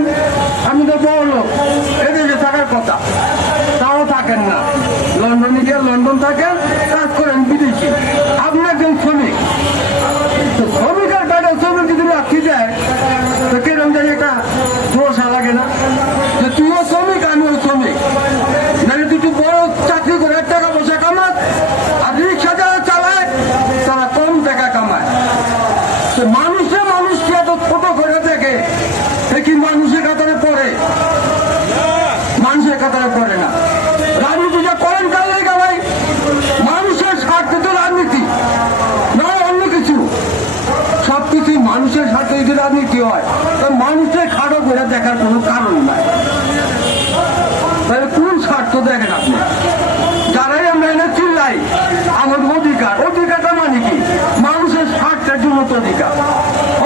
বলেন আমি তো বড় লোক, এদেশে থাকার কথা, তাও থাকেন না। লন্ডনে গিয়ে লন্ডন থাকেন, কাজ করেন বিদেশি। আপনি একজন শ্রমিক, তো শ্রমিকের কাজে শ্রমিক যদি রাখতে যায় তো কিরম জানি একটা দোষা লাগে না যে তুইও শ্রমিক আমিও শ্রমিক। নাহলে তুই একটু বড় চাকরি করে টাকা পয়সা কামাস, আর রিক্সা যারা চালায় তারা কম টাকা কামায়। তো মানুষকে এত ছোট করে দেখে, দেখি মানুষের কাতারে পড়ে, মানুষের কাতারে পড়ে না। রাজনীতিটা করেন কাল লেগে ভাই, মানুষের স্বার্থে তো রাজনীতি না, অন্য কিছু। সবকিছু মানুষের সাথে যদি রাজনীতি হয় তো মানুষের খাটো করে দেখার কোনো কারণ নাই। তাহলে কোন স্বার্থ দেখেন আপনি? যারাই আমরা এনে চিল্লাই আমার অধিকার, অধিকারটা মানে কি? মানুষের স্বার্থের জন্য তো অধিকার,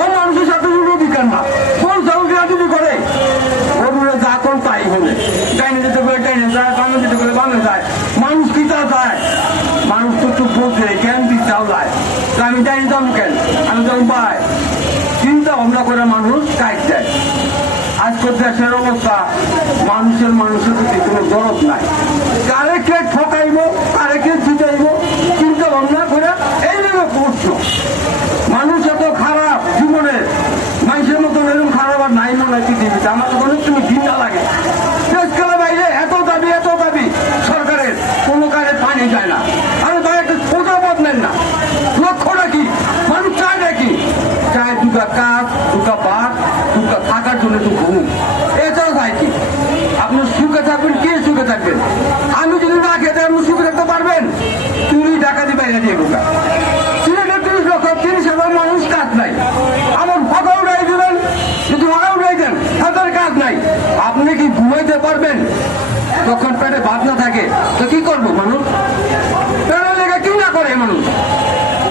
ও মানুষের সাথে অধিকার না। কোন সাহস রাজনীতি করে ওরা যা কোন তাই হলে ডাইনে যেতে পারে ডাইনে যায়, বামে যেতে পারে বামে যায়। মানুষ কি তা যায়? মানুষ তো একটু বোঝে, জ্ঞান দিচ্ছাও যায়। আমি ডাইনে যাবো কেন, আমি যখন পাই চিন্তা ভাবনা করে মানুষ কাজ যায়। আজকের দেশের অবস্থা, মানুষের প্রতি কোনো দরদ নাই। কারে কে ঠকাইব, কারে কে জিতাইব চিন্তা ভাবনা করে এইভাবে করছো। মানুষ এত খারাপ জীবনে, মানুষের মতো এরকম খারাপ আর নাই মনে হয় পৃথিবীতে। আমার তো মনে তুমি ঘৃণা লাগে। দেশকালের বাইরে এত দাবি সরকারের, কোনো কাজে পানি যায় না। আরে ভাই একটা সোজা পথ নেন না, লক্ষ্যটা কি? মানুষ চায় নাকি? চায় দুটা কাজ, দুটা পাঠ, দুটা থাকার জন্য একটু ঘুম। এছাড়া চায় কি? আপনি সুখে থাকবেন, কে সুখে থাকবেন? আমি যদি না খেতে আপনি সুখে থাকতে পারবেন? চুরি ডাকাতি বাইরে দিয়ে ঢোকা। সিলেটের 30,000 মানুষ কাজ নাই, আমার ফাঁকা উঠাই দিবেন। যদি ফাঁকা উঠাই দেন তাদের কাজ নাই, আপনি কি ঘুমাইতে পারবেন? তখন পেটে ভাত না থাকে তো কি করবো মানুষ? পেটের লেগে কি না করে মানুষ?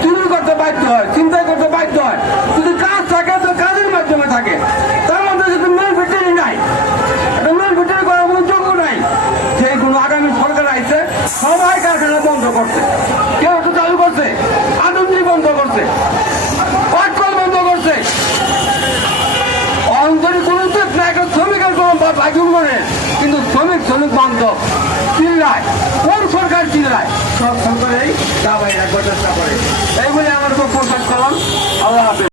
চুরি করতে বাধ্য হয়, চিন্তাই করতে বাধ্য হয়। যদি কাজ থাকে তো কাজের মাধ্যমে থাকে। তার মধ্যে যদি মেন ভিত্তি নাই, মেন ভিত্তি করার কোনো যোগ্য নাই। যেগুলো আগামী সরকার আইছে সবাই কারখানা বন্ধ করছে, কেউ তো চালু করছে, আনন্দি বন্ধ করছে, পাটকল বন্ধ করছে। অন্তরে কোনো উচিত না, একটা শ্রমিকের কোনো বাকি মনে, কিন্তু শ্রমিক বন্ধ চিল্লায়। কোন সরকার চিল্লায়? সব সরকারেই দাবাই রাখবার চেষ্টা করে। এই বলে আমার বক্তব্য শেষ করলাম। আল্লাহ হাফেজ।